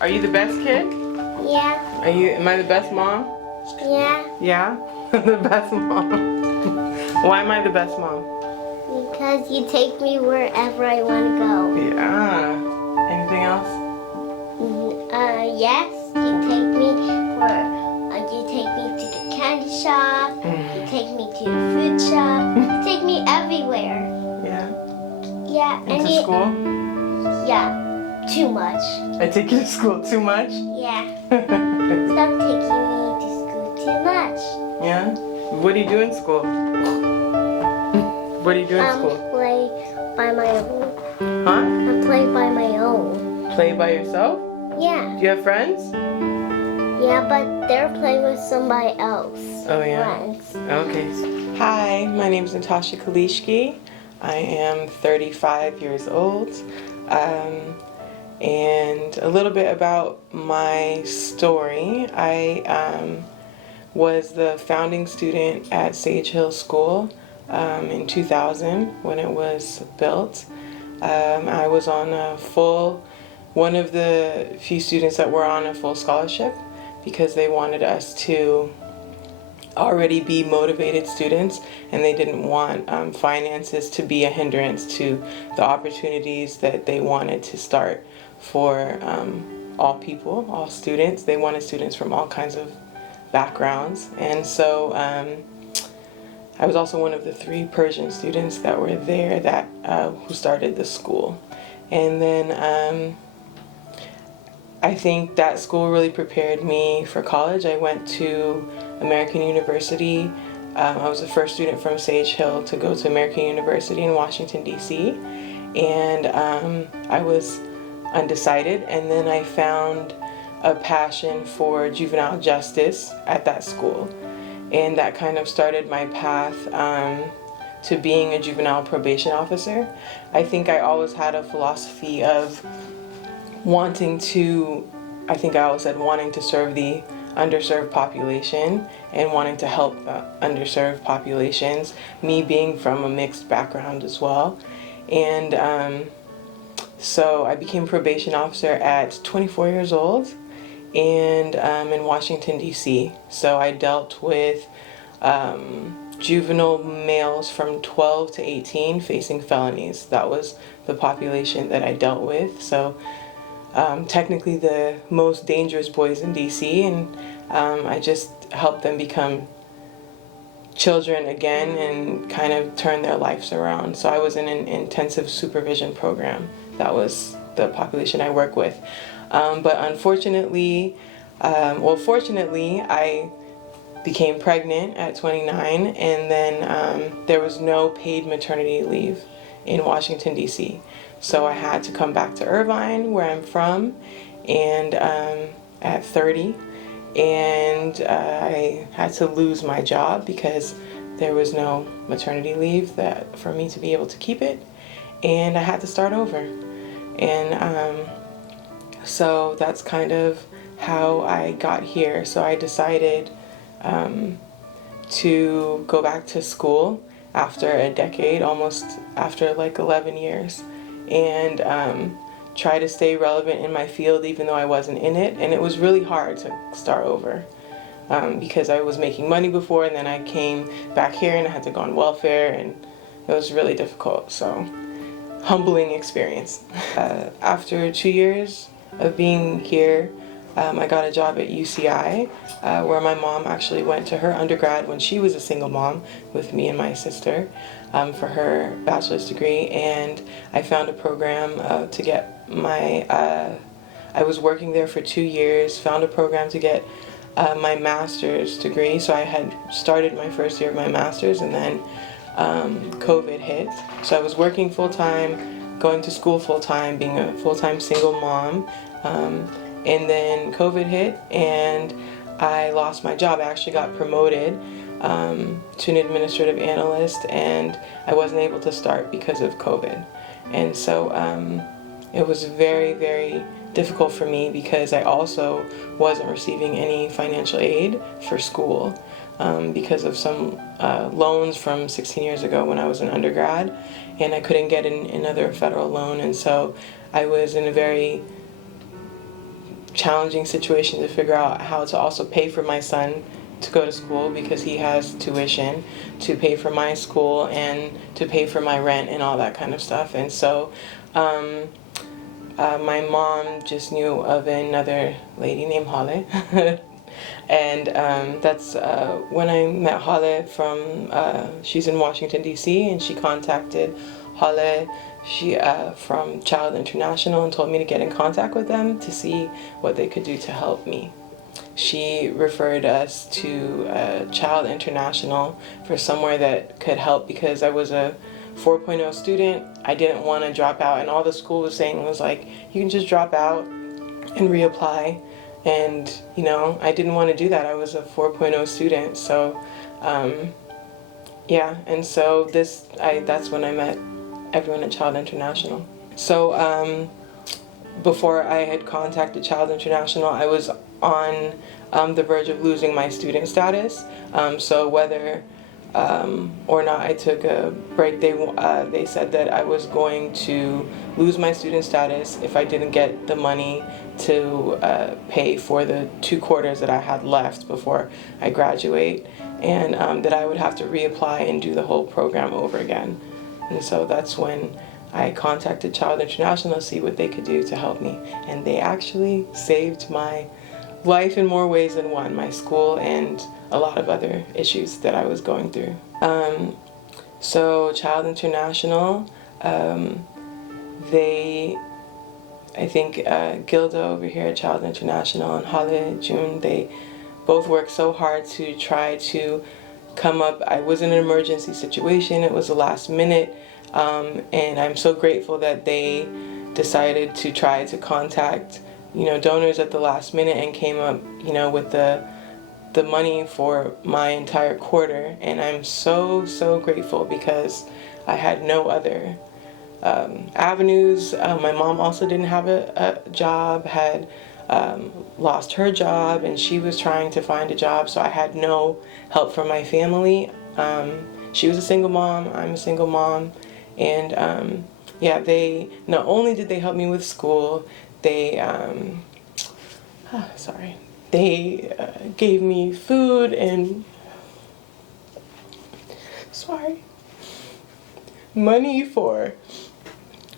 Are you the best kid? Yeah. Am I the best mom? Yeah. Yeah? The best mom. Why am I the best mom? Because you take me wherever I want to go. Yeah. Anything else? Yes. You take me to the candy shop. You take me to the food shop. You take me everywhere. Yeah. Yeah. Into school? Yeah. Too much. I take you to school too much? Yeah. Stop taking me to school too much. Yeah? What do you do in school? What do you do in school? Play by my own. Huh? I play by my own. Play by yourself? Yeah. Do you have friends? Yeah, but they're playing with somebody else. Oh, yeah. Friends. Okay. Hi, my name is Natasha Kalishki. I am 35 years old. And a little bit about my story. I was the founding student at Sage Hill School in 2000 when it was built. I was on one of the few students that were on a full scholarship because they wanted us to already be motivated students, and they didn't want finances to be a hindrance to the opportunities that they wanted to start for all people, all students. They wanted students from all kinds of backgrounds. And so I was also one of the 3 Persian students that were there who started the school. And then I think that school really prepared me for college. I went to American University. I was the first student from Sage Hill to go to American University in Washington, D.C. And I was undecided, and then I found a passion for juvenile justice at that school, and that kind of started my path to being a juvenile probation officer. I think I always had a philosophy of wanting to serve the underserved population and wanting to help underserved populations, me being from a mixed background as well. And so I became probation officer at 24 years old and in Washington, D.C. So I dealt with juvenile males from 12 to 18 facing felonies. That was the population that I dealt with. So technically the most dangerous boys in D.C. and I just helped them become children again and kind of turn their lives around. So I was in an intensive supervision program. That was the population I work with. But unfortunately, fortunately, I became pregnant at 29, and then there was no paid maternity leave in Washington, D.C. So I had to come back to Irvine, where I'm from, and at 30. And I had to lose my job because there was no maternity leave for me to be able to keep it, and I had to start over. And so that's kind of how I got here. So I decided to go back to school after a decade, almost after like 11 years, and try to stay relevant in my field even though I wasn't in it. And it was really hard to start over because I was making money before, and then I came back here and I had to go on welfare, and it was really difficult. So humbling experience. After 2 years of being here, I got a job at UCI where my mom actually went to her undergrad when she was a single mom with me and my sister for her bachelor's degree, and I found a program to get my I was working there for 2 years, found a program to get my master's degree. So I had started my first year of my master's, and then COVID hit. So I was working full-time, going to school full-time, being a full-time single mom, and then COVID hit and I lost my job. I actually got promoted to an administrative analyst, and I wasn't able to start because of COVID. And so it was very, very difficult for me because I also wasn't receiving any financial aid for school because of some loans from 16 years ago when I was an undergrad, and I couldn't get another federal loan. And so I was in a very challenging situation to figure out how to also pay for my son to go to school because he has tuition, to pay for my school and to pay for my rent and all that kind of stuff. And so my mom just knew of another lady named Holly. And that's when I met Holly from, she's in Washington, D.C., and she contacted Holly from Child International and told me to get in contact with them to see what they could do to help me. She referred us to Child International for somewhere that could help because I was a 4.0 student. I didn't want to drop out, and all the school was saying was like, you can just drop out and reapply. And, you know, I didn't want to do that. I was a 4.0 student. So, yeah. And so that's when I met everyone at Child International. So, before I had contacted Child International, I was on the verge of losing my student status. So whether or not I took a break, they said that I was going to lose my student status if I didn't get the money to pay for the 2 quarters that I had left before I graduate, and that I would have to reapply and do the whole program over again. And so that's when I contacted Child International to see what they could do to help me, and they actually saved my life in more ways than one, my school and a lot of other issues that I was going through. So Child International, I think Gilda over here at Child International and Holly, June, they both worked so hard to try to come up. I was in an emergency situation. It was the last minute. And I'm so grateful that they decided to try to contact, you know, donors at the last minute and came up, you know, with the money for my entire quarter. And I'm so grateful because I had no other avenues. My mom also didn't have a job, had lost her job, and she was trying to find a job, so I had no help from my family. She was a single mom, I'm a single mom, and yeah, they not only did they help me with school, they gave me food and money for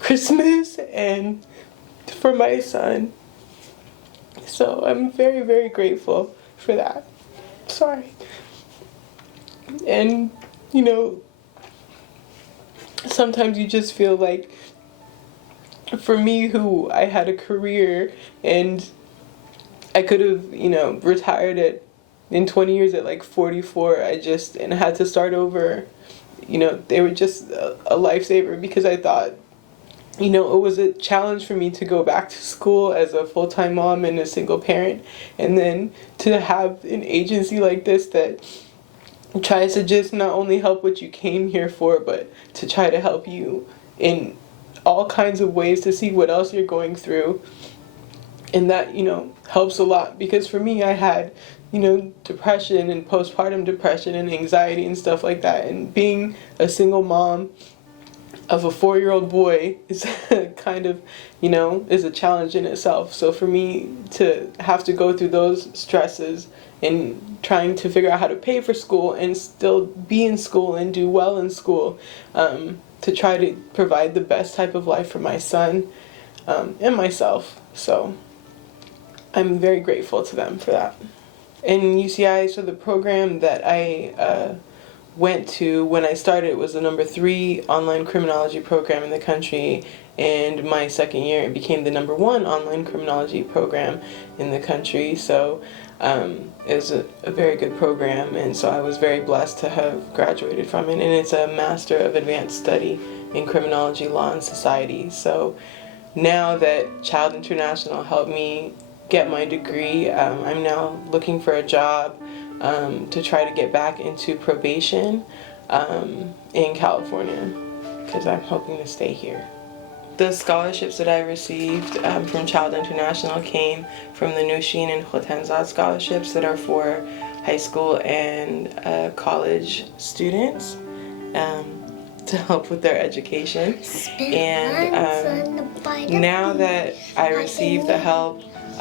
Christmas and for my son. So I'm very grateful for that. And, you know, sometimes you just feel like, for me, who I had a career and I could have, you know, retired in 20 years at like 44, and had to start over. You know, they were just a lifesaver because I thought, you know, it was a challenge for me to go back to school as a full-time mom and a single parent, and then to have an agency like this that tries to just not only help what you came here for, but to try to help you in all kinds of ways to see what else you're going through. And that, you know, helps a lot, because for me, I had, you know, depression and postpartum depression and anxiety and stuff like that. And being a single mom of a 4-year-old boy is kind of, you know, is a challenge in itself. So for me to have to go through those stresses and trying to figure out how to pay for school and still be in school and do well in school, to try to provide the best type of life for my son and myself. So I'm very grateful to them for that. In UCI, so the program that I went to when I started, it was the number 3 online criminology program in the country, and my second year it became the number 1 online criminology program in the country. So it was a very good program, and so I was very blessed to have graduated from it. And it's a Master of Advanced Study in Criminology, Law, and Society. So now that Child International helped me get my degree, I'm now looking for a job to try to get back into probation in California, because I'm hoping to stay here. The scholarships that I received from Child International came from the Nushin and Khotenzad scholarships that are for high school and college students to help with their education. And now that I receive the help